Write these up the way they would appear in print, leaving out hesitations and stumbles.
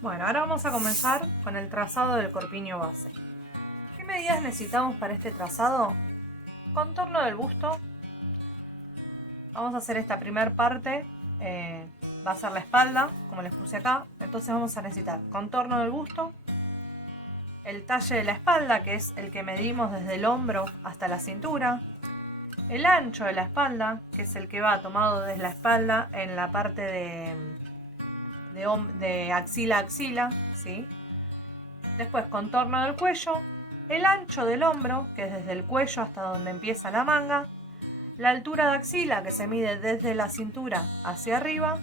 Bueno, ahora vamos a comenzar con el trazado del corpiño base. ¿Qué medidas necesitamos para este trazado? Contorno del busto. Vamos a hacer esta primera parte, va a ser la espalda, como les puse acá. Entonces vamos a necesitar contorno del busto, el talle de la espalda, que es el que medimos desde el hombro hasta la cintura, el ancho de la espalda, que es el que va tomado desde la espalda en la parte de axila a axila, ¿sí? Después contorno del cuello, el ancho del hombro, que es desde el cuello hasta donde empieza la manga, la altura de axila, que se mide desde la cintura hacia arriba,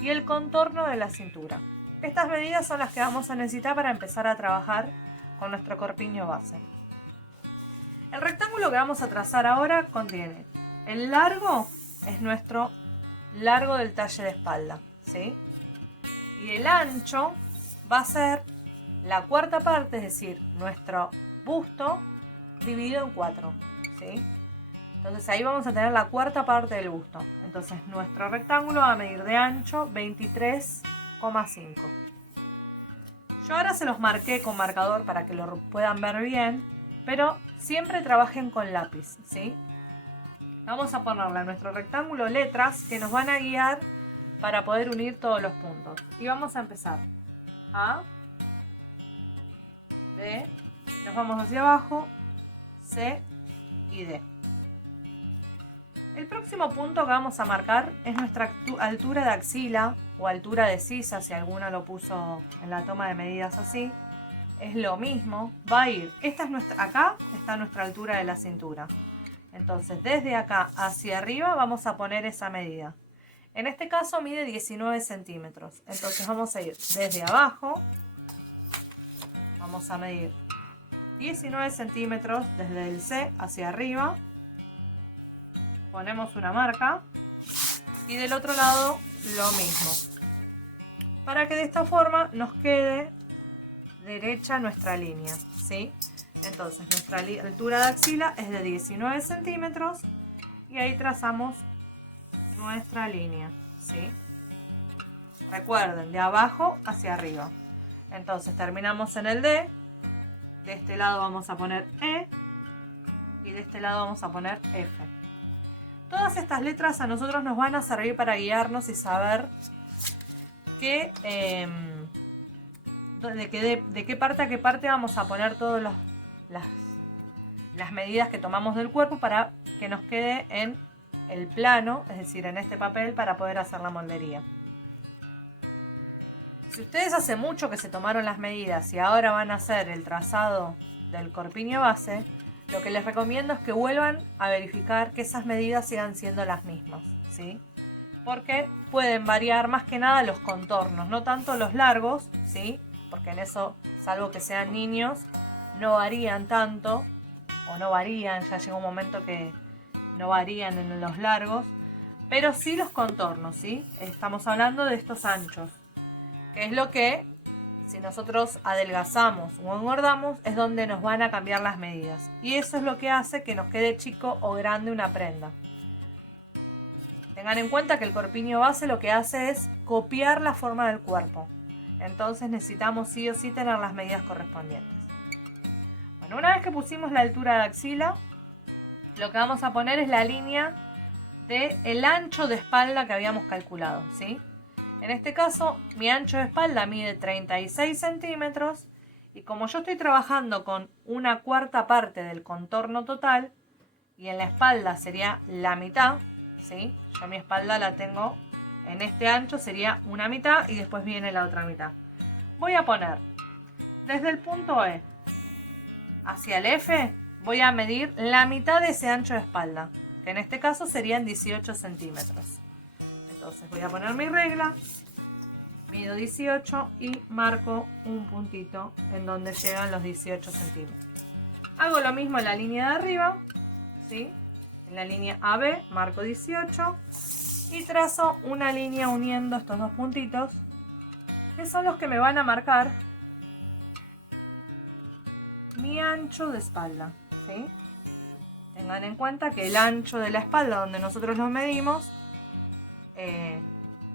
y el contorno de la cintura. Estas medidas son las que vamos a necesitar para empezar a trabajar con nuestro corpiño base. El rectángulo que vamos a trazar ahora contiene el largo, es nuestro largo del talle de espalda, ¿sí? Y el ancho va a ser la cuarta parte, es decir, nuestro busto dividido en 4, ¿sí? Entonces ahí vamos a tener la cuarta parte del busto. Entonces nuestro rectángulo va a medir de ancho 23,5. Yo ahora se los marqué con marcador para que lo puedan ver bien, pero siempre trabajen con lápiz, ¿sí? Vamos a ponerle a nuestro rectángulo letras que nos van a guiar para poder unir todos los puntos. Y vamos a empezar. A, B, nos vamos hacia abajo, C y D. El próximo punto que vamos a marcar es nuestra altura de axila o altura de sisa, si alguno lo puso en la toma de medidas así. Es lo mismo, va a ir, acá está nuestra altura de la cintura. Entonces desde acá hacia arriba vamos a poner esa medida. En este caso mide 19 centímetros. Entonces vamos a ir desde abajo, vamos a medir 19 centímetros desde el C hacia arriba. Ponemos una marca y del otro lado lo mismo. Para que de esta forma nos quede derecha nuestra línea, ¿sí? Entonces nuestra altura de axila es de 19 centímetros y ahí trazamos nuestra línea, ¿sí? Recuerden, de abajo hacia arriba. Entonces terminamos en el D, de este lado vamos a poner E y de este lado vamos a poner F. Todas estas letras a nosotros nos van a servir para guiarnos y saber de qué parte a qué parte vamos a poner todas las medidas que tomamos del cuerpo para que nos quede en el plano, es decir, en este papel, para poder hacer la moldería. Si ustedes hace mucho que se tomaron las medidas y ahora van a hacer el trazado del corpiño base, lo que les recomiendo es que vuelvan a verificar que esas medidas sigan siendo las mismas, ¿sí? Porque pueden variar más que nada los contornos, no tanto los largos, ¿sí? Porque en eso, salvo que sean niños, no varían tanto, o no varían, ya llega un momento que no varían en los largos, pero sí los contornos, ¿sí? Estamos hablando de estos anchos, que es lo que, si nosotros adelgazamos o engordamos, es donde nos van a cambiar las medidas. Y eso es lo que hace que nos quede chico o grande una prenda. Tengan en cuenta que el corpiño base lo que hace es copiar la forma del cuerpo. Entonces necesitamos sí o sí tener las medidas correspondientes. Bueno, una vez que pusimos la altura de axila, lo que vamos a poner es la línea del ancho de espalda que habíamos calculado, ¿sí? En este caso, mi ancho de espalda mide 36 centímetros y como yo estoy trabajando con una cuarta parte del contorno total y en la espalda sería la mitad, ¿sí? Yo mi espalda la tengo en este ancho, sería una mitad y después viene la otra mitad. Voy a poner desde el punto E hacia el F, voy a medir la mitad de ese ancho de espalda, que en este caso serían 18 centímetros. Entonces voy a poner mi regla, mido 18 y marco un puntito en donde llegan los 18 centímetros. Hago lo mismo en la línea de arriba, ¿sí? En la línea AB marco 18 y trazo una línea uniendo estos dos puntitos, que son los que me van a marcar mi ancho de espalda, ¿sí? Tengan en cuenta que el ancho de la espalda donde nosotros lo medimos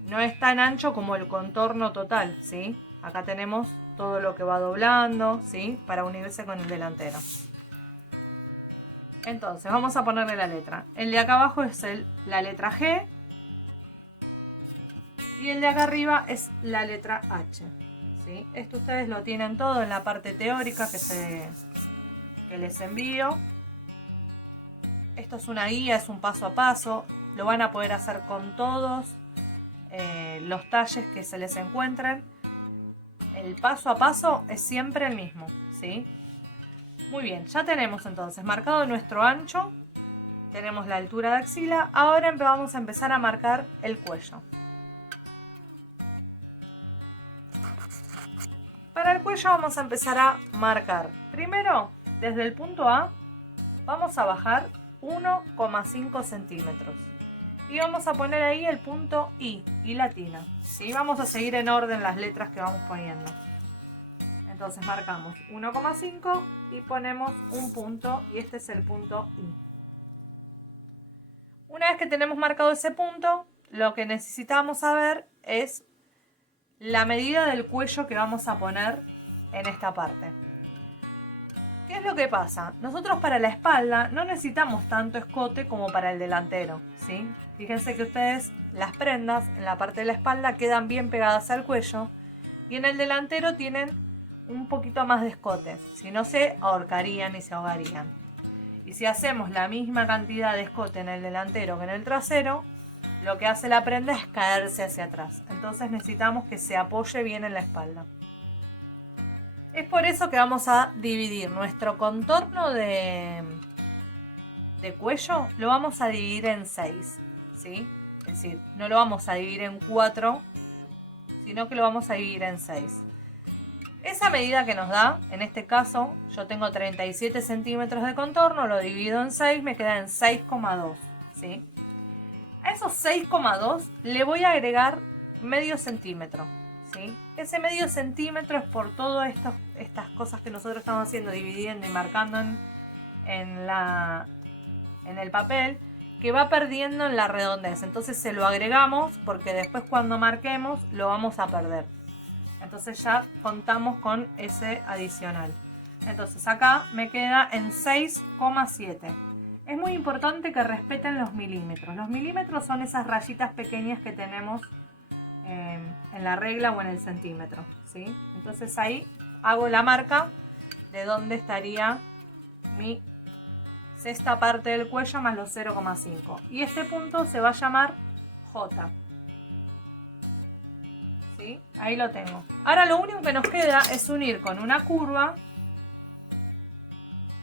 no es tan ancho como el contorno total, ¿sí? Acá tenemos todo lo que va doblando, ¿sí? Para unirse con el delantero. Entonces vamos a ponerle la letra. El de acá abajo es la letra G. Y el de acá arriba es la letra H. ¿Sí? Esto ustedes lo tienen todo en la parte teórica que les envío. Esto es una guía, es un paso a paso. Lo van a poder hacer con todos los talles que se les encuentren. El paso a paso es siempre el mismo, ¿sí? Muy bien, ya tenemos entonces marcado nuestro ancho. Tenemos la altura de axila. Ahora vamos a empezar a marcar el cuello. Para el cuello vamos a empezar a marcar. Primero, desde el punto A, vamos a bajar 1,5 centímetros. Y vamos a poner ahí el punto I latina. ¿Sí? Vamos a seguir en orden las letras que vamos poniendo. Entonces marcamos 1,5 y ponemos un punto y este es el punto I. Una vez que tenemos marcado ese punto, lo que necesitamos saber es la medida del cuello que vamos a poner en esta parte. ¿Qué es lo que pasa? Nosotros para la espalda no necesitamos tanto escote como para el delantero, ¿sí? Fíjense que ustedes las prendas en la parte de la espalda quedan bien pegadas al cuello y en el delantero tienen un poquito más de escote, si no se ahorcarían y se ahogarían. Y si hacemos la misma cantidad de escote en el delantero que en el trasero, lo que hace la prenda es caerse hacia atrás. Entonces necesitamos que se apoye bien en la espalda. Es por eso que vamos a dividir nuestro contorno de cuello, lo vamos a dividir en 6, ¿sí? Es decir, no lo vamos a dividir en 4, sino que lo vamos a dividir en 6. Esa medida que nos da, en este caso, yo tengo 37 centímetros de contorno, lo divido en 6, me queda en 6,2, ¿sí? A esos 6,2 le voy a agregar medio centímetro, ¿sí? Ese medio centímetro es por todas estas cosas que nosotros estamos haciendo, dividiendo y marcando en el papel, que va perdiendo en la redondez. Entonces se lo agregamos porque después cuando marquemos lo vamos a perder. Entonces ya contamos con ese adicional. Entonces acá me queda en 6,7. Es muy importante que respeten los milímetros. Los milímetros son esas rayitas pequeñas que tenemos en la regla o en el centímetro, ¿sí? Entonces ahí hago la marca de dónde estaría mi sexta parte del cuello más los 0,5. Y este punto se va a llamar J. ¿Sí? Ahí lo tengo. Ahora lo único que nos queda es unir con una curva.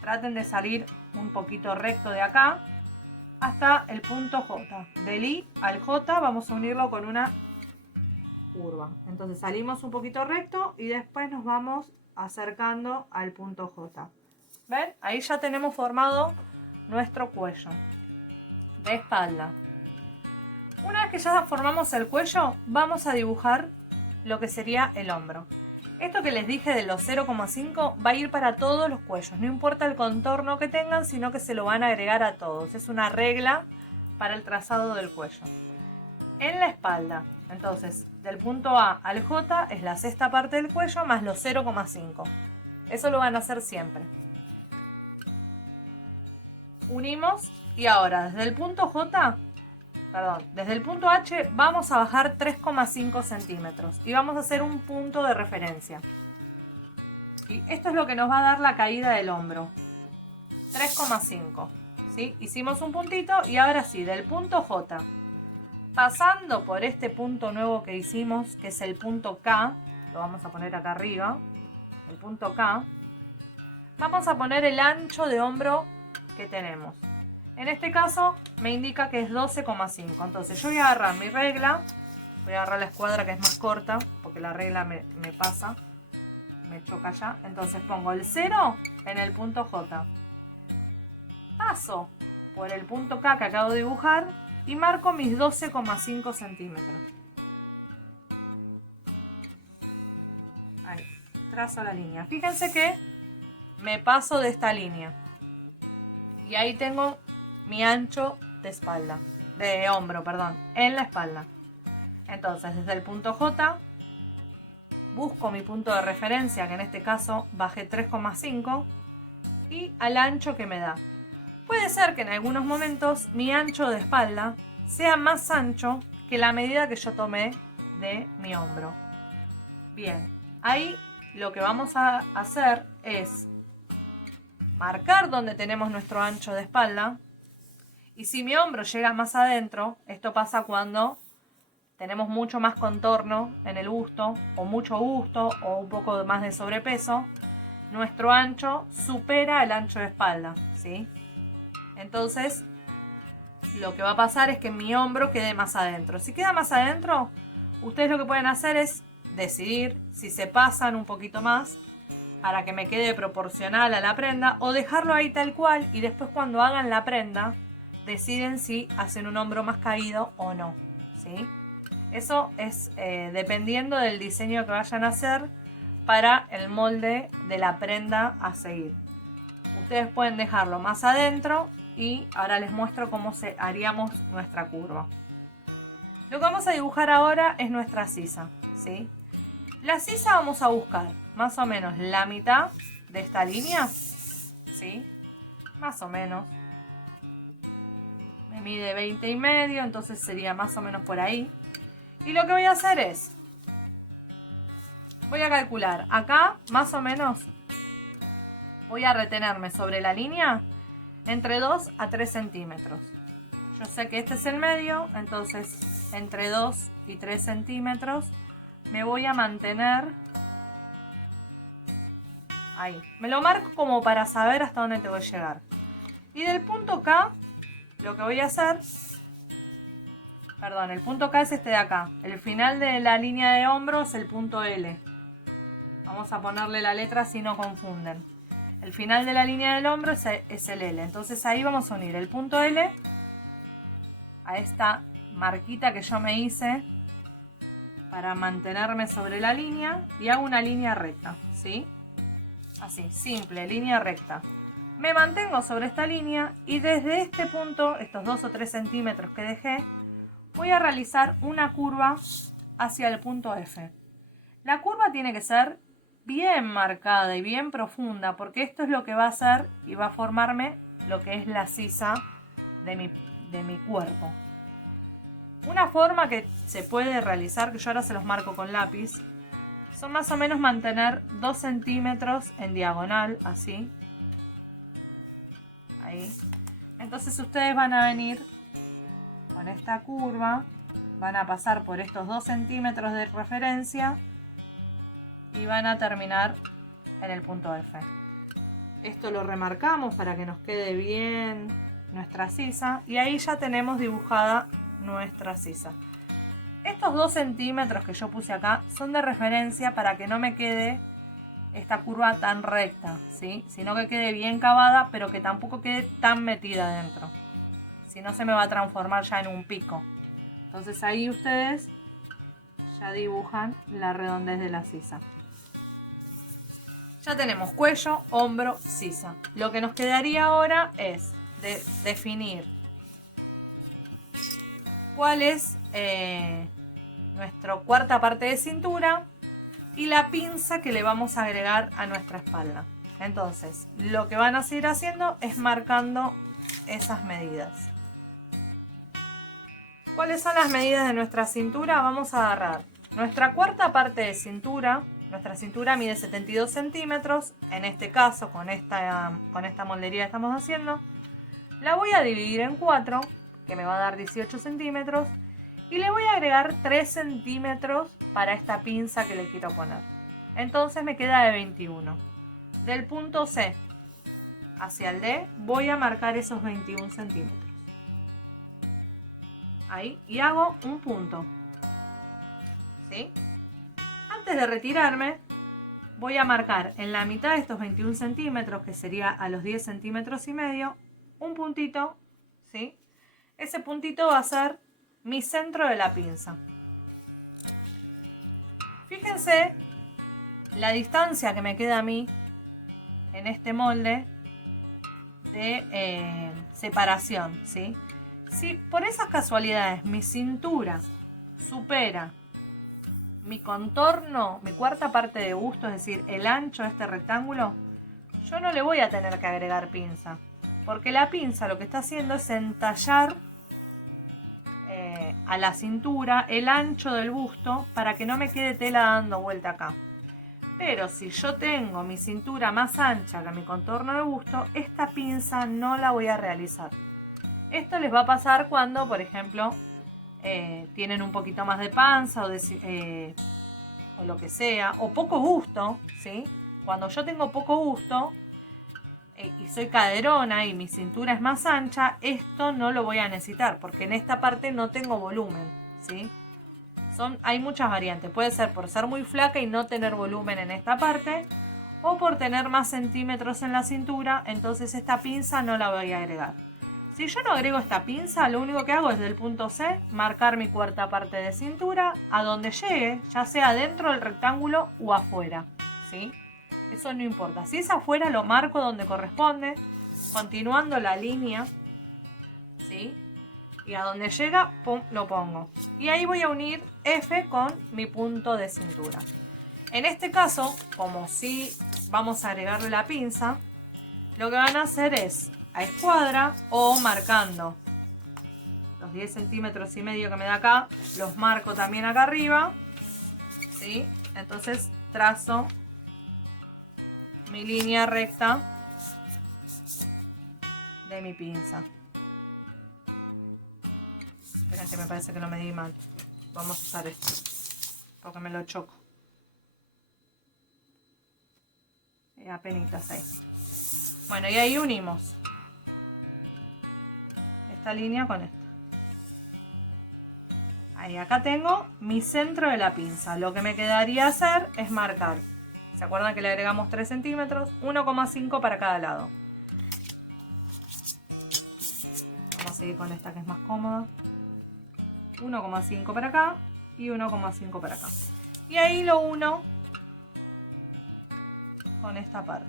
Traten de salir un poquito recto de acá hasta el punto J. Del I al J vamos a unirlo con una curva. Entonces salimos un poquito recto y después nos vamos acercando al punto J. ¿Ven? Ahí ya tenemos formado nuestro cuello de espalda. Una vez que ya formamos el cuello, vamos a dibujar lo que sería el hombro. Esto que les dije de los 0,5 va a ir para todos los cuellos, no importa el contorno que tengan, sino que se lo van a agregar a todos. Es una regla para el trazado del cuello. En la espalda, entonces, del punto A al J es la sexta parte del cuello más los 0,5. Eso lo van a hacer siempre. Unimos y ahora desde el punto desde el punto H vamos a bajar 3,5 centímetros y vamos a hacer un punto de referencia. Y esto es lo que nos va a dar la caída del hombro. 3,5. ¿Sí? Hicimos un puntito y ahora sí, del punto J, pasando por este punto nuevo que hicimos, que es el punto K, lo vamos a poner acá arriba, el punto K, vamos a poner el ancho de hombro que tenemos. En este caso me indica que es 12,5. Entonces yo voy a agarrar mi regla, voy a agarrar la escuadra que es más corta, porque la regla me pasa, me choca ya. Entonces pongo el 0 en el punto J. Paso por el punto K que acabo de dibujar y marco mis 12,5 centímetros. Ahí, trazo la línea. Fíjense que me paso de esta línea. Y ahí tengo mi ancho de espalda, de hombro, perdón, en la espalda. Entonces desde el punto J busco mi punto de referencia, que en este caso bajé 3,5, y al ancho que me da. Puede ser que en algunos momentos mi ancho de espalda sea más ancho que la medida que yo tomé de mi hombro. Bien, ahí lo que vamos a hacer es marcar donde tenemos nuestro ancho de espalda. Y si mi hombro llega más adentro, esto pasa cuando tenemos mucho más contorno en el busto, o mucho busto, o un poco más de sobrepeso, nuestro ancho supera el ancho de espalda, ¿sí? Entonces, lo que va a pasar es que mi hombro quede más adentro. Si queda más adentro, ustedes lo que pueden hacer es decidir si se pasan un poquito más para que me quede proporcional a la prenda, o dejarlo ahí tal cual y después cuando hagan la prenda deciden si hacen un hombro más caído o no, ¿sí? Eso es dependiendo del diseño que vayan a hacer para el molde de la prenda a seguir. Ustedes pueden dejarlo más adentro y ahora les muestro cómo haríamos nuestra curva. Lo que vamos a dibujar ahora es nuestra sisa, ¿sí? La sisa vamos a buscar más o menos la mitad de esta línea, ¿sí? Más o menos. Me mide 20,5, entonces sería más o menos por ahí. Y lo que voy a hacer es, voy a calcular acá más o menos, voy a retenerme sobre la línea entre 2 a 3 centímetros. Yo sé que este es el medio, entonces entre 2 y 3 centímetros me voy a mantener ahí. Me lo marco como para saber hasta dónde te voy a llegar. Y del punto K, lo que voy a hacer, perdón, el punto K es este de acá. El final de la línea de hombro es el punto L. Vamos a ponerle la letra si no confunden. El final de la línea del hombro es el L. Entonces ahí vamos a unir el punto L a esta marquita que yo me hice para mantenerme sobre la línea y hago una línea recta, ¿sí? Así, simple, línea recta. Me mantengo sobre esta línea y desde este punto, estos 2 o 3 centímetros que dejé, voy a realizar una curva hacia el punto F. La curva tiene que ser bien marcada y bien profunda, porque esto es lo que va a hacer y va a formarme lo que es la sisa de mi cuerpo. Una forma que se puede realizar, que yo ahora se los marco con lápiz, son más o menos mantener 2 centímetros en diagonal, así. Ahí. Entonces ustedes van a venir con esta curva, van a pasar por estos 2 centímetros de referencia y van a terminar en el punto F. Esto lo remarcamos para que nos quede bien nuestra sisa y ahí ya tenemos dibujada nuestra sisa. Estos 2 centímetros que yo puse acá son de referencia para que no me quede esta curva tan recta, ¿sí? Sino que quede bien cavada, pero que tampoco quede tan metida adentro. Si no, se me va a transformar ya en un pico. Entonces ahí ustedes ya dibujan la redondez de la sisa. Ya tenemos cuello, hombro, sisa. Lo que nos quedaría ahora es definir cuál es nuestra cuarta parte de cintura y la pinza que le vamos a agregar a nuestra espalda. Entonces, lo que van a seguir haciendo es marcando esas medidas. ¿Cuáles son las medidas de nuestra cintura? Vamos a agarrar nuestra cuarta parte de cintura. Nuestra cintura mide 72 centímetros. En este caso, con esta moldería que estamos haciendo, la voy a dividir en 4, que me va a dar 18 centímetros. Y le voy a agregar 3 centímetros para esta pinza que le quiero poner. Entonces me queda de 21. Del punto C hacia el D voy a marcar esos 21 centímetros. Ahí. Y hago un punto. ¿Sí? Antes de retirarme, voy a marcar en la mitad de estos 21 centímetros, que sería a los 10 centímetros y medio, un puntito. ¿Sí? Ese puntito va a ser mi centro de la pinza. Fíjense la distancia que me queda a mí en este molde de separación, ¿sí? Si por esas casualidades mi cintura supera mi contorno, mi cuarta parte de busto, es decir, el ancho de este rectángulo, yo no le voy a tener que agregar pinza. Porque la pinza lo que está haciendo es entallar a la cintura el ancho del busto para que no me quede tela dando vuelta acá. Pero si yo tengo mi cintura más ancha que mi contorno de busto, esta pinza no la voy a realizar. Esto les va a pasar cuando, por ejemplo, tienen un poquito más de panza o lo que sea, o poco busto, ¿sí? Cuando yo tengo poco busto y soy caderona y mi cintura es más ancha, esto no lo voy a necesitar porque en esta parte no tengo volumen, ¿sí? Hay muchas variantes. Puede ser por ser muy flaca y no tener volumen en esta parte, o por tener más centímetros en la cintura, entonces esta pinza no la voy a agregar. Si yo no agrego esta pinza, lo único que hago es del punto C marcar mi cuarta parte de cintura a donde llegue, ya sea dentro del rectángulo o afuera, ¿sí? Eso no importa. Si es afuera, lo marco donde corresponde, continuando la línea, ¿sí? Y a donde llega, pum, lo pongo. Y ahí voy a unir F con mi punto de cintura. En este caso, como si vamos a agregarle la pinza, lo que van a hacer es a escuadra o marcando los 10 centímetros y medio que me da acá, los marco también acá arriba, ¿sí? Entonces trazo mi línea recta de mi pinza. Espera que me parece que lo medí mal. Vamos a usar esto porque me lo choco. Y apenitas ahí. Bueno, y ahí unimos esta línea con esta. Ahí acá tengo mi centro de la pinza. Lo que me quedaría hacer es marcar. ¿Se acuerdan que le agregamos 3 centímetros? 1,5 para cada lado. Vamos a seguir con esta que es más cómoda. 1,5 para acá y 1,5 para acá. Y ahí lo uno con esta parte.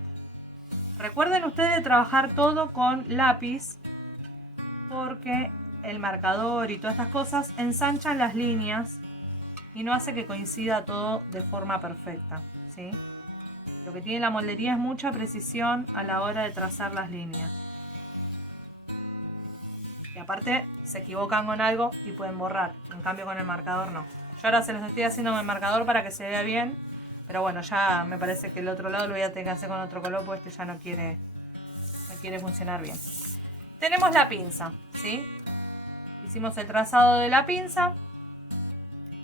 Recuerden ustedes de trabajar todo con lápiz porque el marcador y todas estas cosas ensanchan las líneas y no hace que coincida todo de forma perfecta, ¿sí? Lo que tiene la moldería es mucha precisión a la hora de trazar las líneas. Y aparte se equivocan con algo y pueden borrar. En cambio con el marcador no. Yo ahora se los estoy haciendo con el marcador para que se vea bien. Pero bueno, ya me parece que el otro lado lo voy a tener que hacer con otro color porque este ya no quiere funcionar bien. Tenemos la pinza, ¿sí? Hicimos el trazado de la pinza.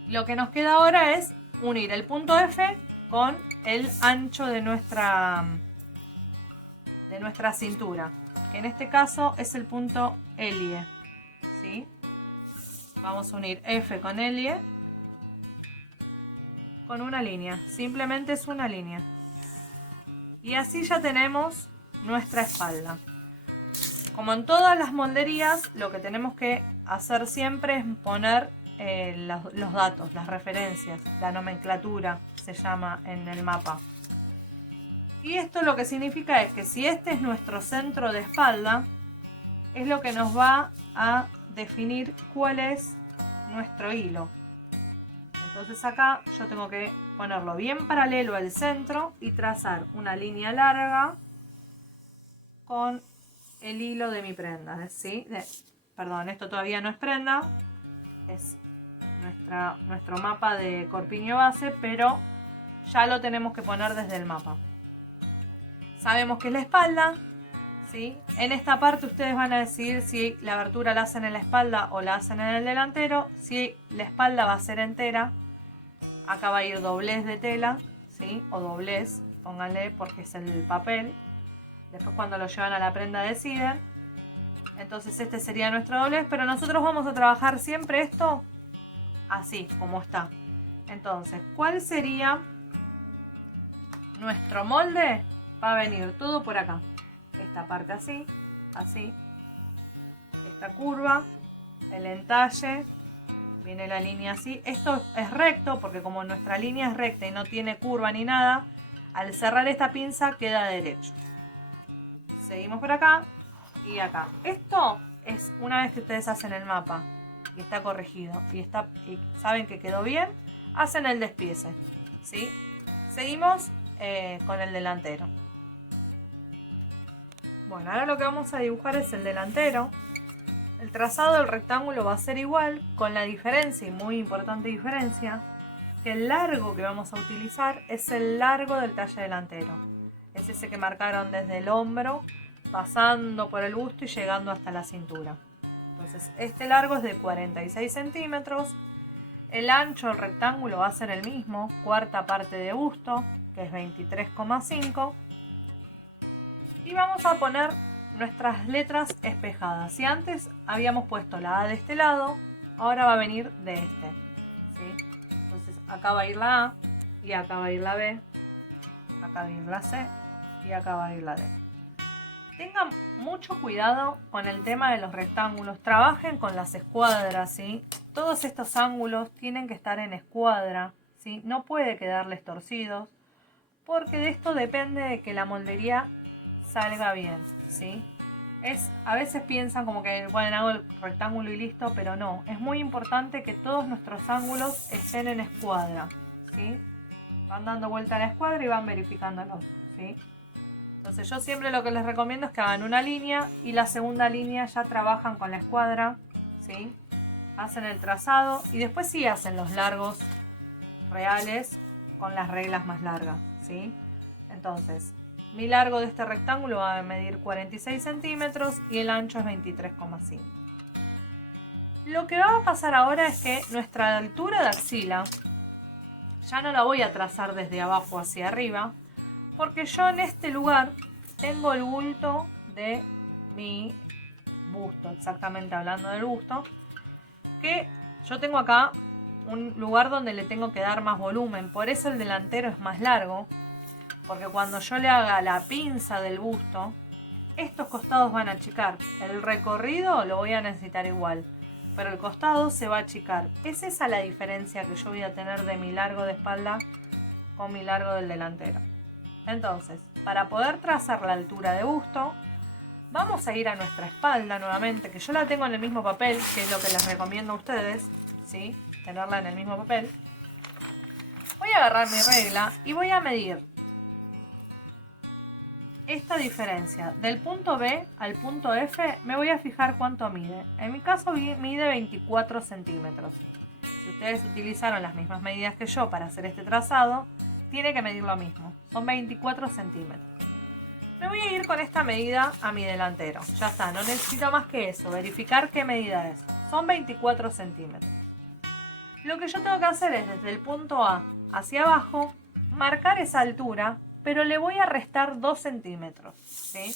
Lo que nos queda ahora es unir el punto F con el ancho de nuestra cintura, que en este caso es el punto Elie, ¿sí? Vamos a unir F con Elie con una línea, simplemente es una línea. Y así ya tenemos nuestra espalda. Como en todas las molderías, lo que tenemos que hacer siempre es poner los datos, las referencias, la nomenclatura se llama en el mapa. Y esto lo que significa es que si este es nuestro centro de espalda, es lo que nos va a definir cuál es nuestro hilo. Entonces acá yo tengo que ponerlo bien paralelo al centro y trazar una línea larga con el hilo de mi prenda, ¿sí? Perdón, esto todavía no es prenda, es nuestro mapa de corpiño base, pero ya lo tenemos que poner desde el mapa. Sabemos que es la espalda, ¿sí? En esta parte ustedes van a decidir si la abertura la hacen en la espalda o la hacen en el delantero. Si la espalda va a ser entera, acá va a ir doblez de tela, ¿sí? O doblez, pónganle porque es el papel. Después cuando lo llevan a la prenda deciden. Entonces este sería nuestro doblez, pero nosotros vamos a trabajar siempre esto así, como está. Entonces, ¿cuál sería nuestro molde? Va a venir todo por acá. Esta parte así, así. Esta curva, el entalle, viene la línea así. Esto es recto porque como nuestra línea es recta y no tiene curva ni nada, al cerrar esta pinza queda derecho. Seguimos por acá y acá. Esto es una vez que ustedes hacen el mapa y está corregido y saben que quedó bien. hacen el despiece, ¿sí? Seguimos con el delantero. Bueno, ahora lo que vamos a dibujar es el delantero. El trazado del rectángulo va a ser igual, con la diferencia, y muy importante diferencia, que el largo que vamos a utilizar es el largo del talle delantero. Es ese que marcaron desde el hombro, pasando por el busto y llegando hasta la cintura. Entonces, este largo es de 46 centímetros. El ancho del rectángulo va a ser el mismo, cuarta parte de busto, que es 23,5. Y vamos a poner nuestras letras espejadas. Si antes habíamos puesto la A de este lado, ahora va a venir de este, ¿sí? Entonces acá va a ir la A, y acá va a ir la B, acá va a ir la C, y acá va a ir la D. Tengan mucho cuidado con el tema de los rectángulos. Trabajen con las escuadras, ¿sí? Todos estos ángulos tienen que estar en escuadra, ¿sí? No puede quedarles torcidos, porque de esto depende de que la moldería salga bien, ¿sí? A veces piensan como que, bueno, hago el rectángulo y listo, pero no. Es muy importante que todos nuestros ángulos estén en escuadra, ¿sí? Van dando vuelta a la escuadra y van verificándolos, ¿sí? Entonces yo siempre lo que les recomiendo es que hagan una línea y la segunda línea ya trabajan con la escuadra, ¿sí? Hacen el trazado y después sí hacen los largos reales con las reglas más largas, ¿sí? Entonces, mi largo de este rectángulo va a medir 46 centímetros y el ancho es 23,5. Lo que va a pasar ahora es que nuestra altura de axila ya no la voy a trazar desde abajo hacia arriba, porque yo en este lugar tengo el bulto de mi busto, exactamente hablando del busto, que yo tengo acá un lugar donde le tengo que dar más volumen, por eso el delantero es más largo, porque cuando yo le haga la pinza del busto, estos costados van a achicar. El recorrido lo voy a necesitar igual, pero el costado se va a achicar. Es esa la diferencia que yo voy a tener de mi largo de espalda con mi largo del delantero. Entonces, para poder trazar la altura de busto, vamos a ir a nuestra espalda nuevamente, que yo la tengo en el mismo papel, que es lo que les recomiendo a ustedes, ¿sí? Tenerla en el mismo papel. Voy a agarrar mi regla y voy a medir esta diferencia. Del punto B al punto F me voy a fijar cuánto mide. En mi caso mide 24 centímetros. Si ustedes utilizaron las mismas medidas que yo para hacer este trazado, tiene que medir lo mismo. Son 24 centímetros. Me voy a ir con esta medida a mi delantero. Ya está, no necesito más que eso. Verificar qué medida es. Son 24 centímetros. Lo que yo tengo que hacer es desde el punto A hacia abajo, marcar esa altura, pero le voy a restar 2 centímetros, ¿sí?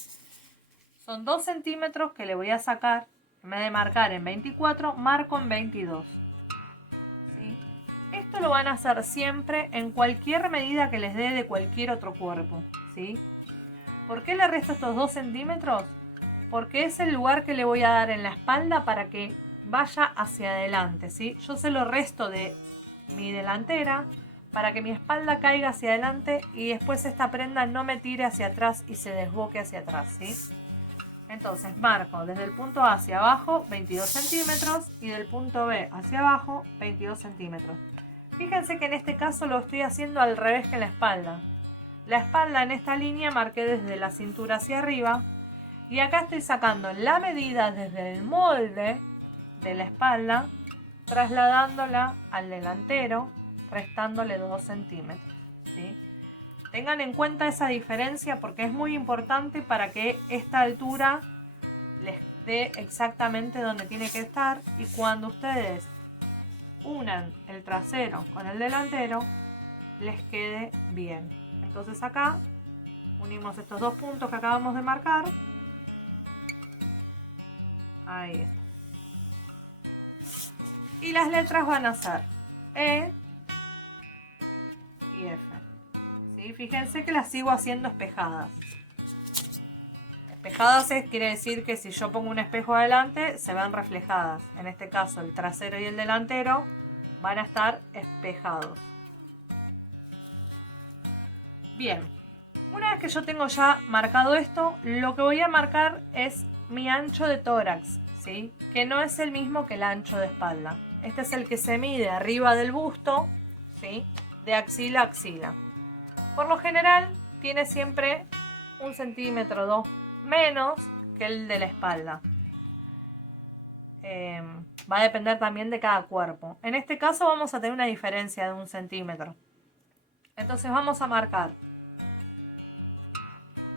Son 2 centímetros que le voy a sacar. En vez de marcar en 24, marco en 22. ¿Sí? Esto lo van a hacer siempre en cualquier medida que les dé de cualquier otro cuerpo, ¿sí? ¿Por qué le resto estos 2 centímetros? Porque es el lugar que le voy a dar en la espalda para que vaya hacia adelante, ¿sí? Yo se lo resto de mi delantera para que mi espalda caiga hacia adelante y después esta prenda no me tire hacia atrás y se desboque hacia atrás, ¿sí? Entonces marco desde el punto A hacia abajo 22 centímetros y del punto B hacia abajo 22 centímetros. Fíjense que en este caso lo estoy haciendo al revés que en la espalda. La espalda en esta línea marqué desde la cintura hacia arriba y acá estoy sacando la medida desde el molde de la espalda, trasladándola al delantero, restándole 2 centímetros, ¿sí? Tengan en cuenta esa diferencia porque es muy importante para que esta altura les dé exactamente donde tiene que estar y cuando ustedes unan el trasero con el delantero les quede bien. Entonces acá unimos estos dos puntos que acabamos de marcar. Ahí está. Y las letras van a ser E y F. ¿Sí? Fíjense que las sigo haciendo espejadas. Espejadas quiere decir que si yo pongo un espejo adelante, se ven reflejadas. En este caso, el trasero y el delantero van a estar espejados. Bien, una vez que yo tengo ya marcado esto, lo que voy a marcar es mi ancho de tórax, ¿sí? Que no es el mismo que el ancho de espalda. Este es el que se mide arriba del busto, ¿sí? De axila a axila. Por lo general tiene siempre 1 centímetro, 2 menos que el de la espalda. Va a depender también de cada cuerpo. En este caso vamos a tener una diferencia de 1 centímetro. Entonces vamos a marcar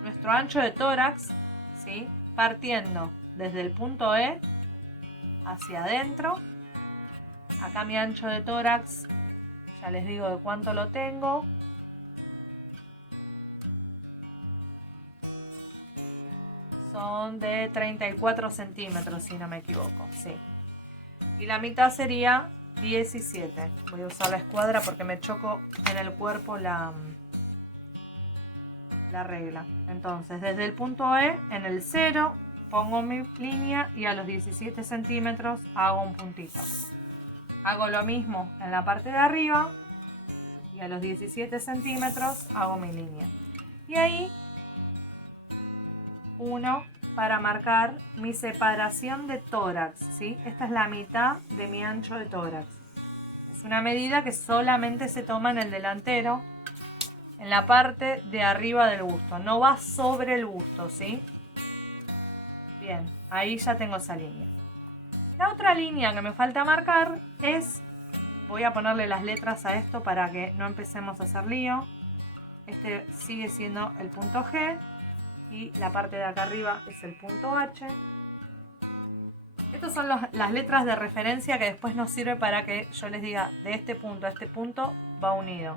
nuestro ancho de tórax, ¿sí? Partiendo desde el punto E hacia adentro. Acá mi ancho de tórax, ya les digo de cuánto lo tengo. Son de 34 centímetros, si no me equivoco, sí. Y la mitad sería 17. Voy a usar la escuadra porque me choco en el cuerpo la regla. Entonces, desde el punto E, en el 0, pongo mi línea y a los 17 centímetros hago un puntito. Hago lo mismo en la parte de arriba y a los 17 centímetros hago mi línea. Y ahí uno para marcar mi separación de tórax, ¿sí? Esta es la mitad de mi ancho de tórax. Es una medida que solamente se toma en el delantero, en la parte de arriba del busto. No va sobre el busto, ¿sí? Bien, ahí ya tengo esa línea. La otra línea que me falta marcar es... Voy a ponerle las letras a esto para que no empecemos a hacer lío. Este sigue siendo el punto G. Y la parte de acá arriba es el punto H. Estas son las letras de referencia que después nos sirve para que yo les diga de este punto a este punto va unido.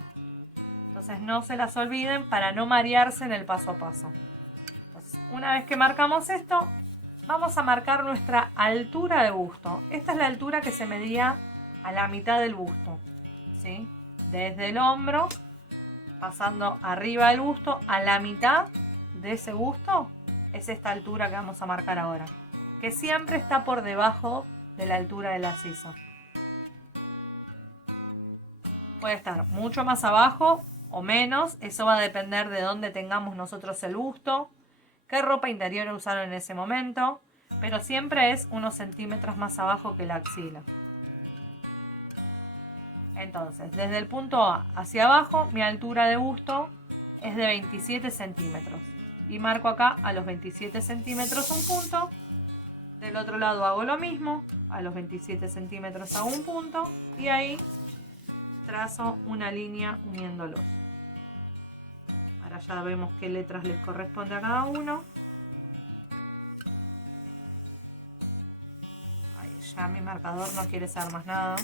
Entonces no se las olviden para no marearse en el paso a paso. Entonces, una vez que marcamos esto, vamos a marcar nuestra altura de busto. Esta es la altura que se medía a la mitad del busto, ¿sí? Desde el hombro, pasando arriba del busto a la mitad de ese busto, es esta altura que vamos a marcar ahora, que siempre está por debajo de la altura de la sisa. Puede estar mucho más abajo o menos, eso va a depender de dónde tengamos nosotros el busto, qué ropa interior usaron en ese momento, pero siempre es unos centímetros más abajo que la axila. Entonces, desde el punto A hacia abajo, mi altura de busto es de 27 centímetros. Y marco acá a los 27 centímetros un punto. Del otro lado hago lo mismo, a los 27 centímetros hago un punto. Y ahí trazo una línea uniéndolos. Ahora ya vemos qué letras les corresponde a cada uno. Ahí ya mi marcador no quiere ser más nada.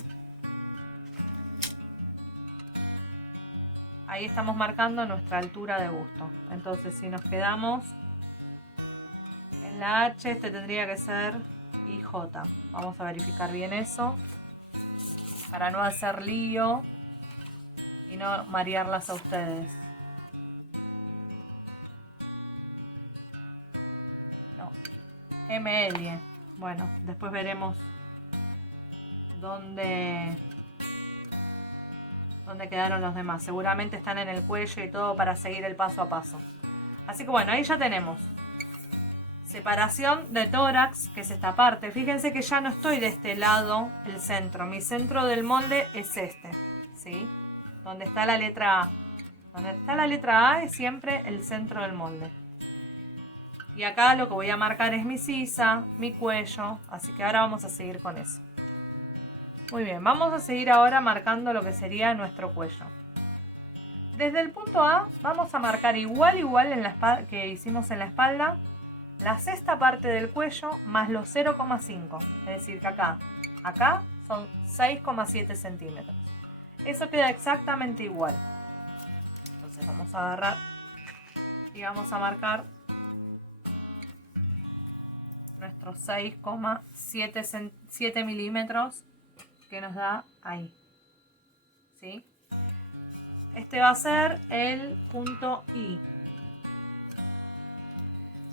Ahí estamos marcando nuestra altura de busto. Entonces si nos quedamos en la H, este tendría que ser IJ. Vamos a verificar bien eso para no hacer lío y no marearlas a ustedes. No, ML. Bueno, después veremos dónde quedaron los demás. Seguramente están en el cuello y todo para seguir el paso a paso. Así que bueno, ahí ya tenemos separación de tórax, que es esta parte. Fíjense que ya no estoy de este lado, el centro. Mi centro del molde es este, ¿sí? Donde está la letra A. Donde está la letra A es siempre el centro del molde. Y acá lo que voy a marcar es mi sisa, mi cuello. Así que ahora vamos a seguir con eso. Muy bien, vamos a seguir ahora marcando lo que sería nuestro cuello. Desde el punto A vamos a marcar igual en la espalda, que hicimos en la espalda, la sexta parte del cuello más los 0,5. Es decir, que acá son 6,7 centímetros. Eso queda exactamente igual. Entonces vamos a agarrar y vamos a marcar nuestros 6,7 milímetros que nos da ahí, ¿sí? Este va a ser el punto I.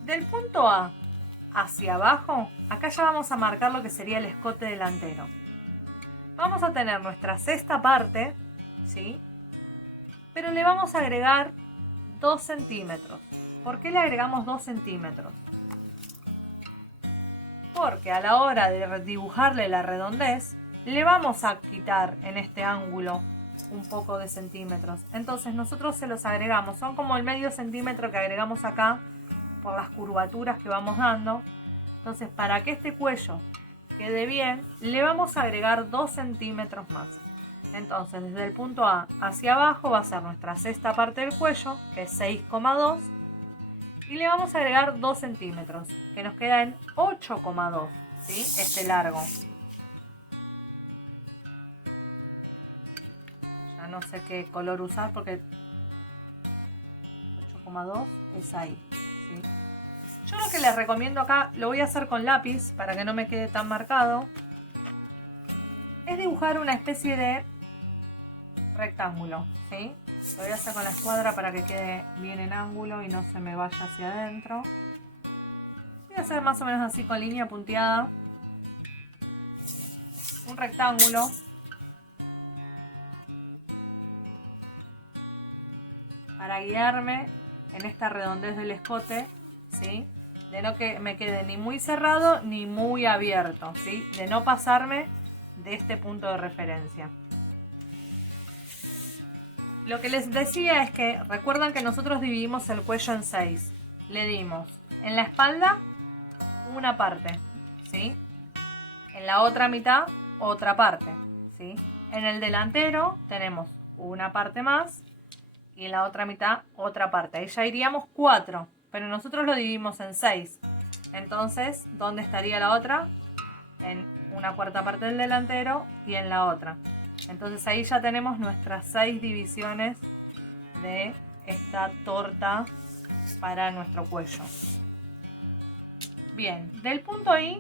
Del punto A hacia abajo, acá ya vamos a marcar lo que sería el escote delantero. Vamos a tener nuestra sexta parte, ¿sí? Pero le vamos a agregar 2 centímetros. ¿Por qué le agregamos 2 centímetros? Porque a la hora de dibujarle la redondez, le vamos a quitar en este ángulo un poco de centímetros. Entonces nosotros se los agregamos. Son como el medio centímetro que agregamos acá por las curvaturas que vamos dando. Entonces, para que este cuello quede bien, le vamos a agregar 2 centímetros más. Entonces, desde el punto A hacia abajo va a ser nuestra sexta parte del cuello, que es 6,2. Y le vamos a agregar 2 centímetros, que nos queda en 8,2, ¿sí? Este largo. Ya no sé qué color usar porque 8,2 es ahí, ¿sí? Yo lo que les recomiendo acá, lo voy a hacer con lápiz para que no me quede tan marcado, es dibujar una especie de rectángulo, ¿sí? Lo voy a hacer con la escuadra para que quede bien en ángulo y no se me vaya hacia adentro. Voy a hacer más o menos así con línea punteada. Un rectángulo. Para guiarme en esta redondez del escote, ¿sí? De no que me quede ni muy cerrado ni muy abierto, ¿sí? De no pasarme de este punto de referencia. Lo que les decía es que recuerdan que nosotros dividimos el cuello en 6. Le dimos en la espalda una parte, ¿sí? En la otra mitad otra parte, ¿sí? En el delantero tenemos una parte más y en la otra mitad otra parte. Ahí ya iríamos 4, pero nosotros lo dividimos en 6. Entonces, ¿dónde estaría la otra? En una cuarta parte del delantero y en la otra. Entonces ahí ya tenemos nuestras 6 divisiones de esta torta para nuestro cuello. Bien, del punto I,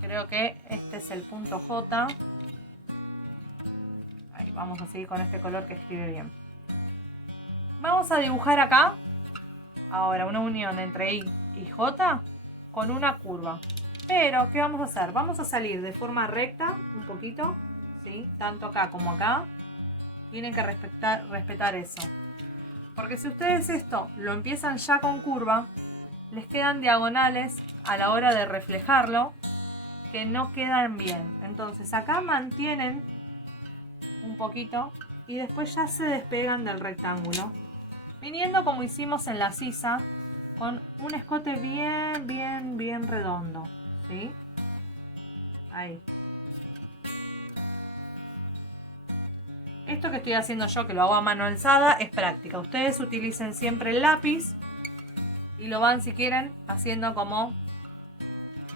creo que este es el punto J. Ahí vamos a seguir con este color que escribe bien. Vamos a dibujar acá, ahora una unión entre I y J con una curva. Pero, ¿qué vamos a hacer? Vamos a salir de forma recta un poquito, ¿sí? Tanto acá como acá. Tienen que respetar eso. Porque si ustedes esto lo empiezan ya con curva, les quedan diagonales a la hora de reflejarlo que no quedan bien. Entonces acá mantienen un poquito y después ya se despegan del rectángulo. Viniendo como hicimos en la sisa, con un escote bien redondo, ¿sí? Ahí. Esto que estoy haciendo yo, que lo hago a mano alzada, es práctica. Ustedes utilicen siempre el lápiz y lo van, si quieren, haciendo como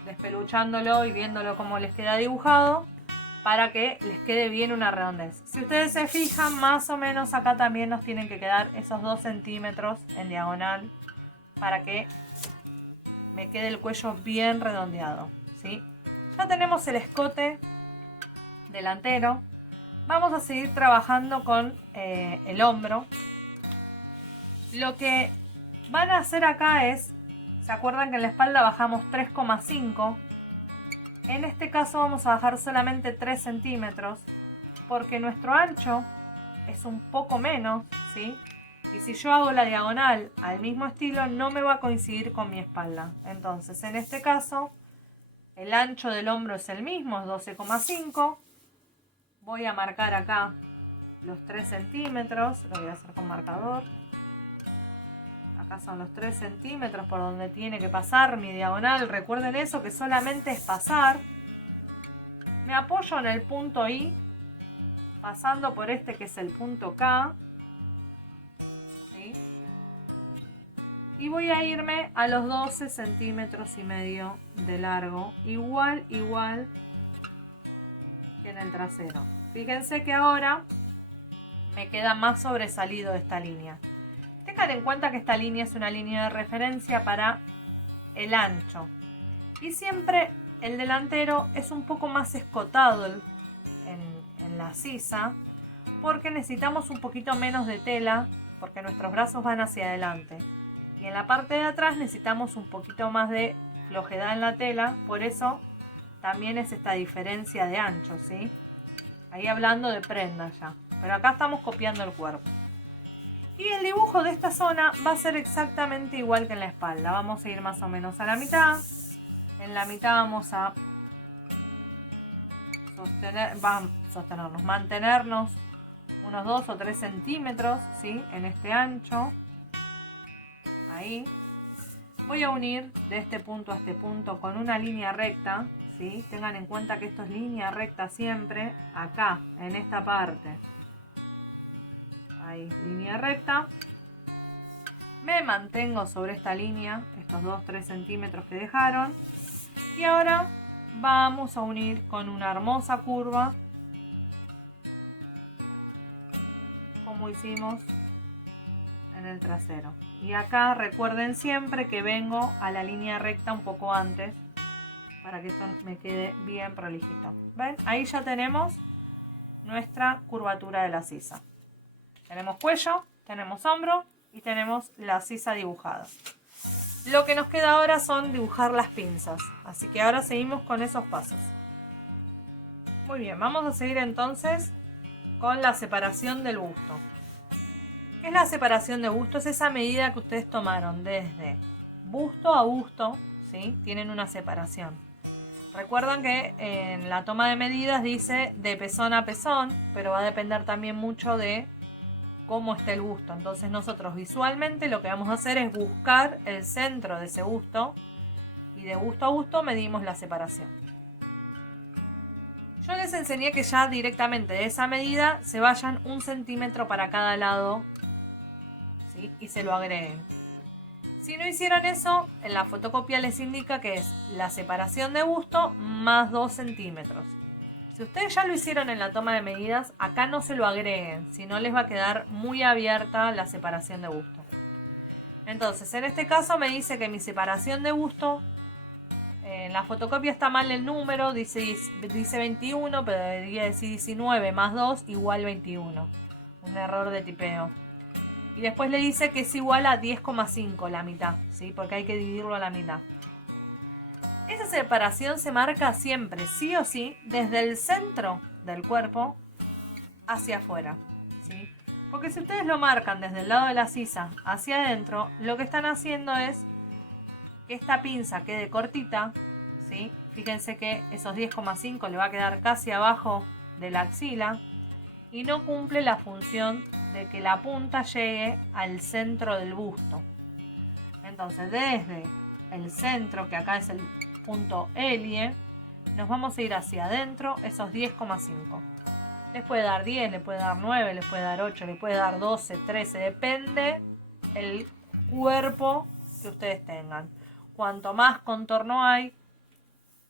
despeluchándolo y viéndolo cómo les queda dibujado para que les quede bien una redondez. Si ustedes se fijan, más o menos acá también nos tienen que quedar esos 2 centímetros en diagonal para que me quede el cuello bien redondeado, ¿sí? Ya tenemos el escote delantero. Vamos a seguir trabajando con el hombro. Lo que van a hacer acá es, ¿se acuerdan que en la espalda bajamos 3,5? En este caso vamos a bajar solamente 3 centímetros porque nuestro ancho es un poco menos, ¿sí? Y si yo hago la diagonal al mismo estilo no me va a coincidir con mi espalda. Entonces en este caso el ancho del hombro es el mismo, es 12,5. Voy a marcar acá los 3 centímetros, lo voy a hacer con marcador. Acá son los 3 centímetros por donde tiene que pasar mi diagonal. Recuerden eso, que solamente es pasar. Me apoyo en el punto I, pasando por este que es el punto K. ¿Sí? Y voy a irme a los 12 centímetros y medio de largo. Igual que en el trasero. Fíjense que ahora me queda más sobresalido esta línea. Tengan en cuenta que esta línea es una línea de referencia para el ancho. Y siempre el delantero es un poco más escotado en la sisa porque necesitamos un poquito menos de tela porque nuestros brazos van hacia adelante. Y en la parte de atrás necesitamos un poquito más de flojedad en la tela, por eso también es esta diferencia de ancho, ¿sí? Ahí hablando de prenda ya, pero acá estamos copiando el cuerpo. Y el dibujo de esta zona va a ser exactamente igual que en la espalda. Vamos a ir más o menos a la mitad. En la mitad vamos a mantenernos unos 2 o 3 centímetros, ¿sí? En este ancho. Ahí. Voy a unir de este punto a este punto con una línea recta, ¿sí? Tengan en cuenta que esto es línea recta siempre, acá, en esta parte. Ahí, línea recta. Me mantengo sobre esta línea, estos 2-3 centímetros que dejaron. Y ahora vamos a unir con una hermosa curva, como hicimos en el trasero. Y acá recuerden siempre que vengo a la línea recta un poco antes, para que esto me quede bien prolijito. ¿Ven? Ahí ya tenemos nuestra curvatura de la sisa. Tenemos cuello, tenemos hombro y tenemos la sisa dibujada. Lo que nos queda ahora son dibujar las pinzas. Así que ahora seguimos con esos pasos. Muy bien, vamos a seguir entonces con la separación del busto. ¿Qué es la separación de busto? Es esa medida que ustedes tomaron desde busto a busto, ¿sí? Tienen una separación. Recuerdan que en la toma de medidas dice de pezón a pezón, pero va a depender también mucho de cómo está el busto. Entonces nosotros visualmente lo que vamos a hacer es buscar el centro de ese busto y de busto a busto medimos la separación. Yo les enseñé que ya directamente de esa medida se vayan 1 centímetro para cada lado, ¿sí? Y se lo agreguen. Si no hicieron eso, en la fotocopia les indica que es la separación de busto más 2 centímetros. Si ustedes ya lo hicieron en la toma de medidas, acá no se lo agreguen, si no les va a quedar muy abierta la separación de busto. Entonces, en este caso me dice que mi separación de busto, en la fotocopia está mal el número, dice 21, pero debería decir 19 más 2 igual 21. Un error de tipeo. Y después le dice que es igual a 10,5 la mitad, ¿sí? Porque hay que dividirlo a la mitad. Esa separación se marca siempre, sí o sí, desde el centro del cuerpo hacia afuera, ¿sí? Porque si ustedes lo marcan desde el lado de la sisa hacia adentro, lo que están haciendo es que esta pinza quede cortita, ¿sí? Fíjense que esos 10,5 le va a quedar casi abajo de la axila y no cumple la función de que la punta llegue al centro del busto. Entonces, desde el centro, que acá es el punto Elie, nos vamos a ir hacia adentro esos 10,5. Les puede dar 10, les puede dar 9, les puede dar 8, les puede dar 12, 13, depende el cuerpo que ustedes tengan. Cuanto más contorno hay,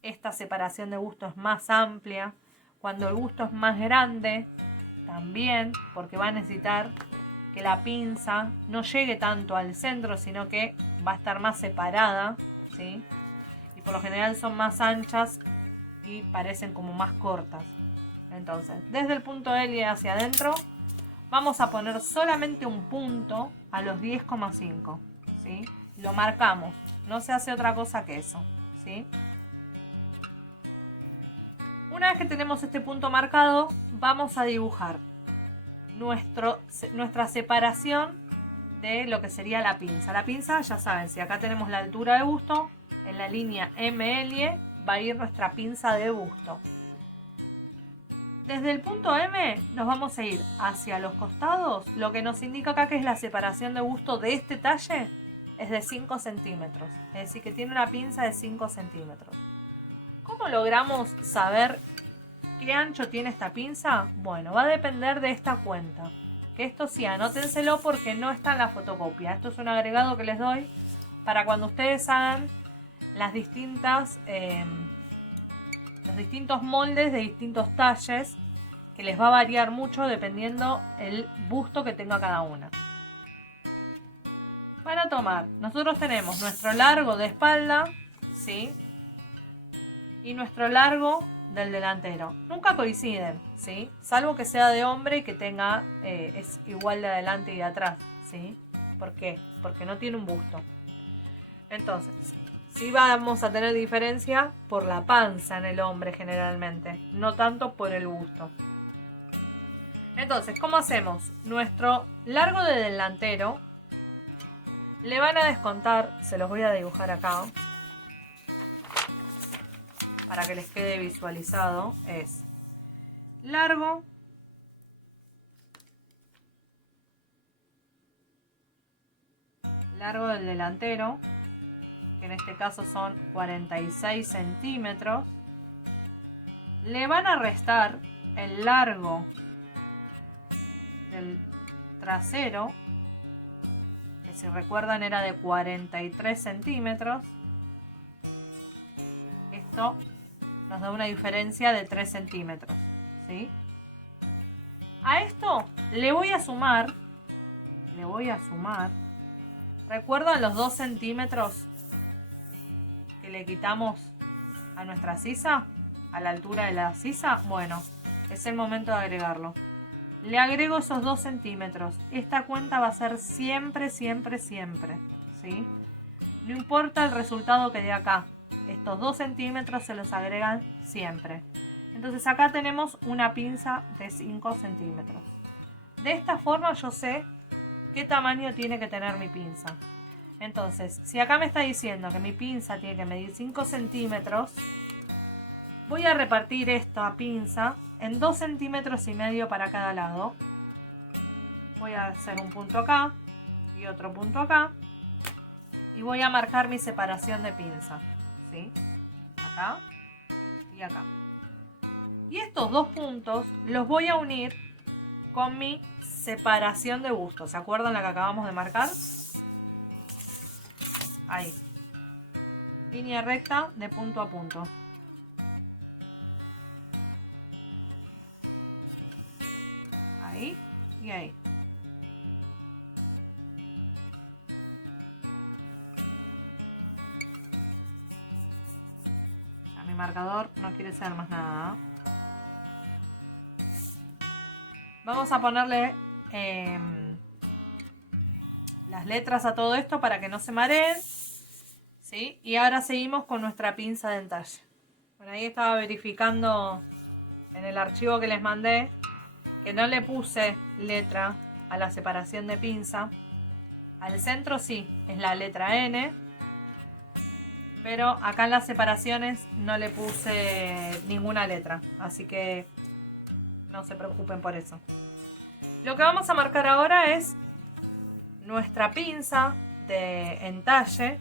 esta separación de busto es más amplia. Cuando el busto es más grande, también, porque va a necesitar que la pinza no llegue tanto al centro, sino que va a estar más separada, ¿sí? Y por lo general son más anchas y parecen como más cortas. Entonces, desde el punto L hacia adentro, vamos a poner solamente un punto a los 10,5, ¿sí? Lo marcamos, no se hace otra cosa que eso, ¿sí? Una vez que tenemos este punto marcado, vamos a dibujar nuestra separación de lo que sería la pinza. La pinza, ya saben, si acá tenemos la altura de busto, en la línea ML va a ir nuestra pinza de busto. Desde el punto M nos vamos a ir hacia los costados, lo que nos indica acá que es la separación de busto de este talle es de 5 centímetros, es decir que tiene una pinza de 5 centímetros. ¿Cómo logramos saber qué ancho tiene esta pinza? Bueno, va a depender de esta cuenta. Que esto sí, anótenselo porque no está en la fotocopia. Esto es un agregado que les doy para cuando ustedes hagan las los distintos moldes de distintos talles, que les va a variar mucho dependiendo el busto que tenga cada una. Para tomar, nosotros tenemos nuestro largo de espalda, ¿sí? Y nuestro largo del delantero. Nunca coinciden, ¿sí? Salvo que sea de hombre y que tenga, es igual de adelante y de atrás, ¿sí? ¿Por qué? Porque no tiene un busto. Entonces, sí vamos a tener diferencia por la panza en el hombre generalmente, no tanto por el busto. Entonces, ¿cómo hacemos? Nuestro largo de delantero le van a descontar, se los voy a dibujar acá, para que les quede visualizado, es largo largo del delantero, que en este caso son 46 centímetros, le van a restar el largo del trasero, que si recuerdan era de 43 centímetros. Esto nos da una diferencia de 3 centímetros, ¿sí? A esto le voy a sumar, ¿recuerdan los 2 centímetros que le quitamos a nuestra sisa? A la altura de la sisa. Bueno, es el momento de agregarlo. Le agrego esos 2 centímetros. Esta cuenta va a ser siempre, siempre, siempre, ¿sí? No importa el resultado que dé acá. Estos 2 centímetros se los agregan siempre. Entonces acá tenemos una pinza de 5 centímetros. De esta forma yo sé qué tamaño tiene que tener mi pinza. Entonces, si acá me está diciendo que mi pinza tiene que medir 5 centímetros, voy a repartir esta pinza en 2 centímetros y medio para cada lado. Voy a hacer un punto acá y otro punto acá. Y voy a marcar mi separación de pinza, ¿sí? Acá y acá. Y estos 2 puntos los voy a unir con mi separación de busto. ¿Se acuerdan la que acabamos de marcar? Ahí. Línea recta de punto a punto. Ahí y ahí. Ya mi marcador no quiere ser más nada. Vamos a ponerle las letras a todo esto para que no se mareen, ¿sí? Y ahora seguimos con nuestra pinza de entalle. Bueno, ahí estaba verificando en el archivo que les mandé que no le puse letra a la separación de pinza. Al centro sí, es la letra N, pero acá en las separaciones no le puse ninguna letra, así que no se preocupen por eso. Lo que vamos a marcar ahora es nuestra pinza de entalle,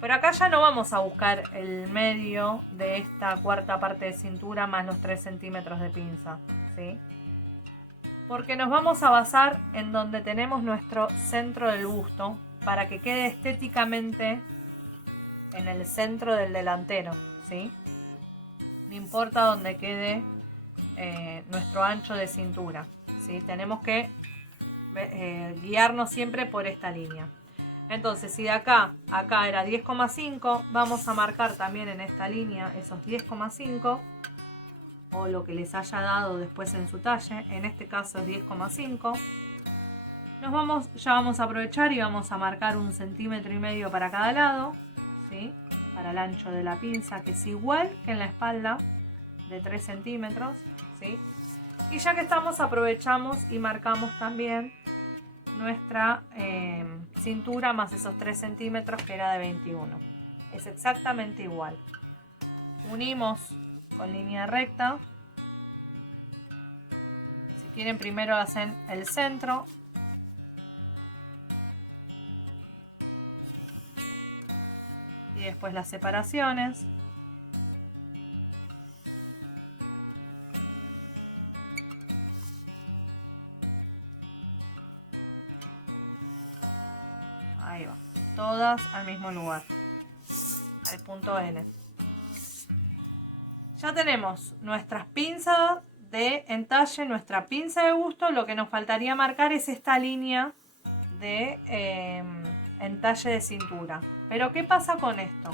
pero acá ya no vamos a buscar el medio de esta cuarta parte de cintura más los 3 centímetros de pinza, ¿sí? Porque nos vamos a basar en donde tenemos nuestro centro del busto para que quede estéticamente en el centro del delantero, ¿sí? No importa donde quede nuestro ancho de cintura, ¿sí? Tenemos que guiarnos siempre por esta línea. Entonces, si de acá a acá era 10,5, vamos a marcar también en esta línea esos 10,5 o lo que les haya dado después en su talle. En este caso es 10,5. Ya vamos a aprovechar y vamos a marcar 1,5 centímetros para cada lado, ¿sí? Para el ancho de la pinza, que es igual que en la espalda, de 3 centímetros, ¿sí? Y ya que estamos, aprovechamos y marcamos también nuestra cintura más esos 3 centímetros que era de 21. Es exactamente igual. Unimos con línea recta. Si quieren, primero hacen el centro. Y después las separaciones. Ahí va. Todas al mismo lugar. Al punto N. Ya tenemos nuestras pinzas de entalle, nuestra pinza de busto. Lo que nos faltaría marcar es esta línea de entalle de cintura. Pero ¿qué pasa con esto?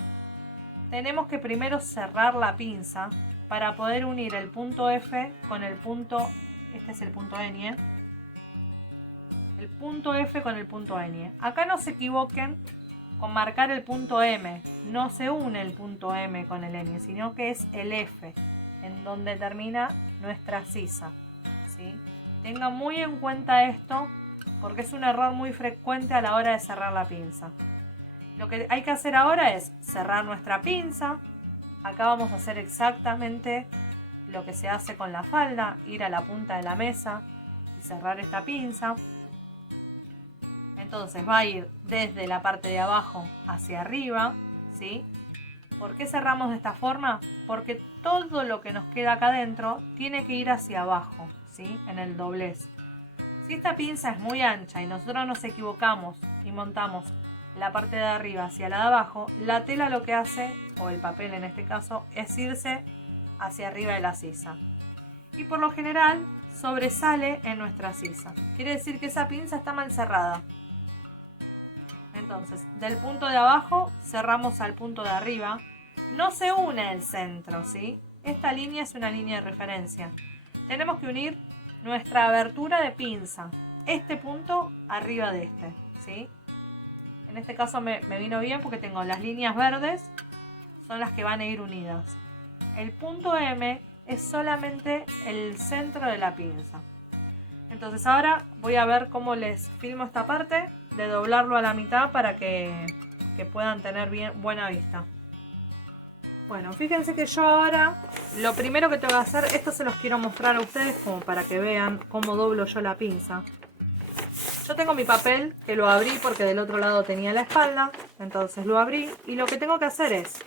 Tenemos que primero cerrar la pinza para poder unir el punto F con el punto, este es el punto N, el punto F con el punto N. Acá no se equivoquen con marcar el punto M, no se une el punto M con el N, sino que es el F, en donde termina nuestra sisa, ¿sí? Tengan muy en cuenta esto, porque es un error muy frecuente a la hora de cerrar la pinza. Lo que hay que hacer ahora es cerrar nuestra pinza. Acá vamos a hacer exactamente lo que se hace con la falda, ir a la punta de la mesa y cerrar esta pinza. Entonces va a ir desde la parte de abajo hacia arriba, ¿sí? ¿Por qué cerramos de esta forma? Porque todo lo que nos queda acá adentro tiene que ir hacia abajo, ¿sí? En el doblez. Si esta pinza es muy ancha y nosotros nos equivocamos y montamos la parte de arriba hacia la de abajo, la tela lo que hace, o el papel en este caso, es irse hacia arriba de la sisa. Y por lo general sobresale en nuestra sisa. Quiere decir que esa pinza está mal cerrada. Entonces, del punto de abajo cerramos al punto de arriba. No se une el centro, ¿sí? Esta línea es una línea de referencia. Tenemos que unir nuestra abertura de pinza, este punto arriba de este, ¿sí? En este caso me vino bien porque tengo las líneas verdes, son las que van a ir unidas. El punto M es solamente el centro de la pinza. Entonces ahora voy a ver cómo les filmo esta parte, de doblarlo a la mitad para que puedan tener buena vista. Bueno, fíjense que yo ahora lo primero que tengo que hacer, esto se los quiero mostrar a ustedes como para que vean cómo doblo yo la pinza. Yo tengo mi papel que lo abrí porque del otro lado tenía la espalda, entonces lo abrí y lo que tengo que hacer es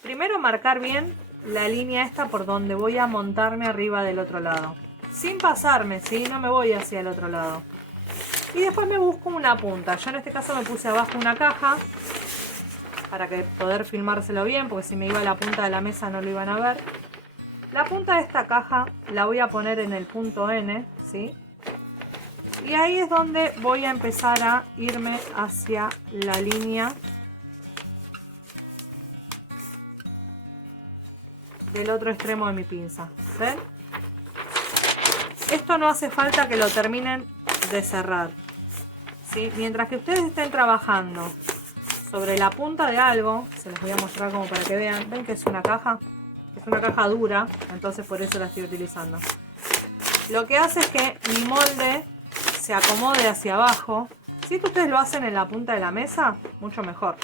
primero marcar bien la línea esta por donde voy a montarme arriba del otro lado. Sin pasarme, ¿sí? No me voy hacia el otro lado. Y después me busco una punta. Yo en este caso me puse abajo una caja para que poder filmárselo bien, porque si me iba a la punta de la mesa no lo iban a ver. La punta de esta caja la voy a poner en el punto N, ¿sí? Y ahí es donde voy a empezar a irme hacia la línea del otro extremo de mi pinza. ¿Ven? Esto no hace falta que lo terminen de cerrar, ¿sí? Mientras que ustedes estén trabajando sobre la punta de algo, se los voy a mostrar como para que vean. ¿Ven que es una caja? Es una caja dura, entonces por eso la estoy utilizando. Lo que hace es que mi molde se acomode hacia abajo. Si esto ustedes lo hacen en la punta de la mesa, mucho mejor,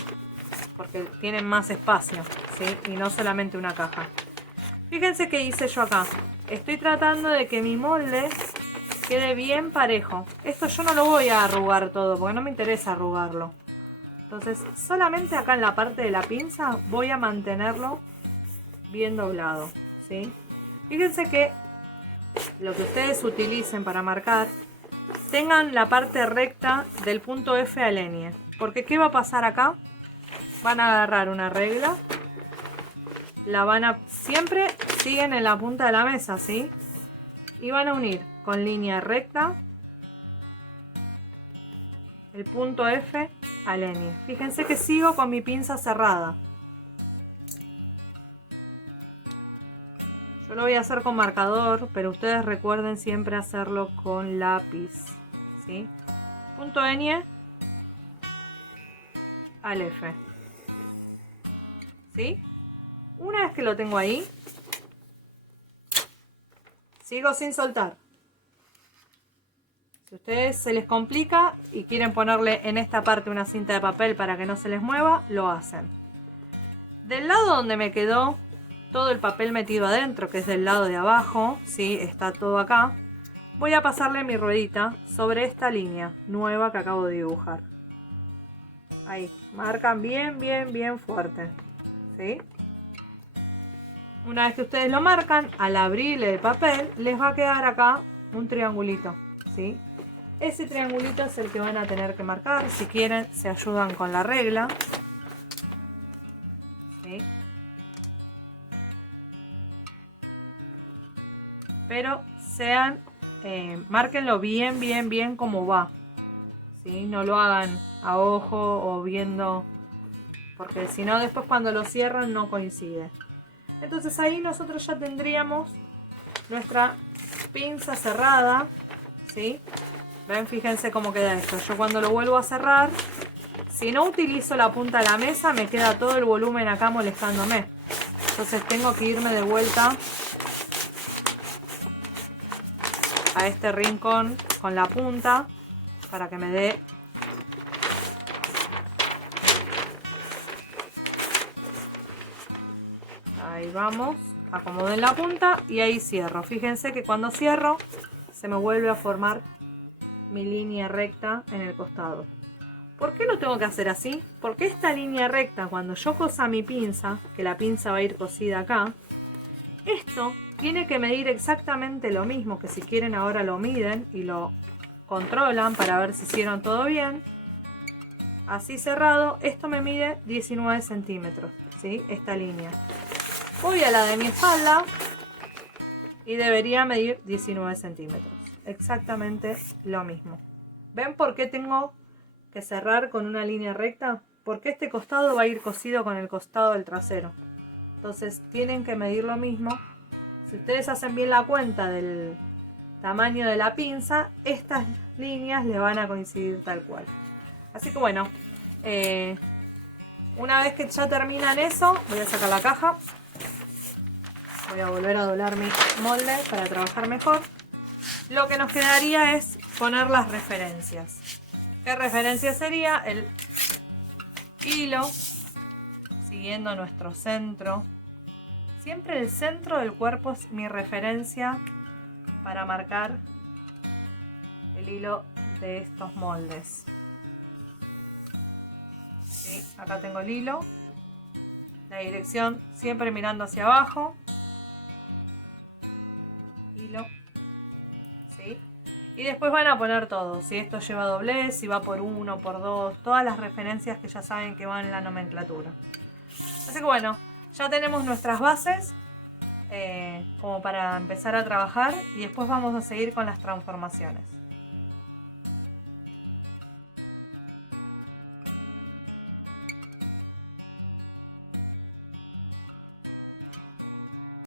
porque tienen más espacio, ¿sí? Y no solamente una caja. Fíjense qué hice yo acá. Estoy tratando de que mi molde quede bien parejo. Esto yo no lo voy a arrugar todo, porque no me interesa arrugarlo. Entonces, solamente acá en la parte de la pinza voy a mantenerlo bien doblado, ¿sí? Fíjense que lo que ustedes utilicen para marcar, tengan la parte recta del punto F al N. Porque ¿qué va a pasar acá? Van a agarrar una regla, la van a... Siempre siguen en la punta de la mesa, ¿sí? Y van a unir con línea recta el punto F al N. Fíjense que sigo con mi pinza cerrada. Yo lo voy a hacer con marcador, pero ustedes recuerden siempre hacerlo con lápiz, ¿sí? Punto N al F, ¿sí? Una vez que lo tengo ahí, sigo sin soltar. Si a ustedes se les complica y quieren ponerle en esta parte una cinta de papel para que no se les mueva, lo hacen. Del lado donde me quedó todo el papel metido adentro, que es del lado de abajo, ¿sí? Está todo acá. Voy a pasarle mi ruedita sobre esta línea nueva que acabo de dibujar. Ahí, marcan bien, bien, bien fuerte, ¿sí? Una vez que ustedes lo marcan, al abrir el papel, les va a quedar acá un triangulito, ¿sí? Ese triangulito es el que van a tener que marcar. Si quieren, se ayudan con la regla, ¿sí? Pero márquenlo bien, bien, bien como va, ¿sí? No lo hagan a ojo o viendo, porque si no después cuando lo cierran no coincide. Entonces ahí nosotros ya tendríamos nuestra pinza cerrada, ¿sí? Ven, fíjense cómo queda esto. Yo cuando lo vuelvo a cerrar, si no utilizo la punta de la mesa, me queda todo el volumen acá molestándome. Entonces tengo que irme de vuelta a este rincón con la punta para que me dé ahí vamos, acomoden la punta y ahí cierro. Fíjense que cuando cierro se me vuelve a formar mi línea recta en el costado. ¿Por qué lo tengo que hacer así? Porque esta línea recta, cuando yo cosa mi pinza, que la pinza va a ir cosida acá, esto tiene que medir exactamente lo mismo, que si quieren ahora lo miden y lo controlan para ver si hicieron todo bien. Así cerrado, esto me mide 19 centímetros, ¿sí? Esta línea. Voy a la de mi espalda y debería medir 19 centímetros. Exactamente lo mismo. ¿Ven por qué tengo que cerrar con una línea recta? Porque este costado va a ir cosido con el costado del trasero. Entonces tienen que medir lo mismo. Si ustedes hacen bien la cuenta del tamaño de la pinza, estas líneas le van a coincidir tal cual. Así que bueno, una vez que ya terminan eso, voy a sacar la caja. Voy a volver a doblar mi molde para trabajar mejor. Lo que nos quedaría es poner las referencias. ¿Qué referencia sería? El hilo siguiendo nuestro centro. Siempre el centro del cuerpo es mi referencia para marcar el hilo de estos moldes. ¿Sí? Acá tengo el hilo. La dirección siempre mirando hacia abajo. Hilo. ¿Sí? Y después van a poner todo. Si esto lleva doblez, si va por 1, por 2. Todas las referencias que ya saben que van en la nomenclatura. Así que bueno, ya tenemos nuestras bases como para empezar a trabajar. Y después vamos a seguir con las transformaciones.